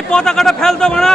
এই পতাকাটা ফেলতে পারা।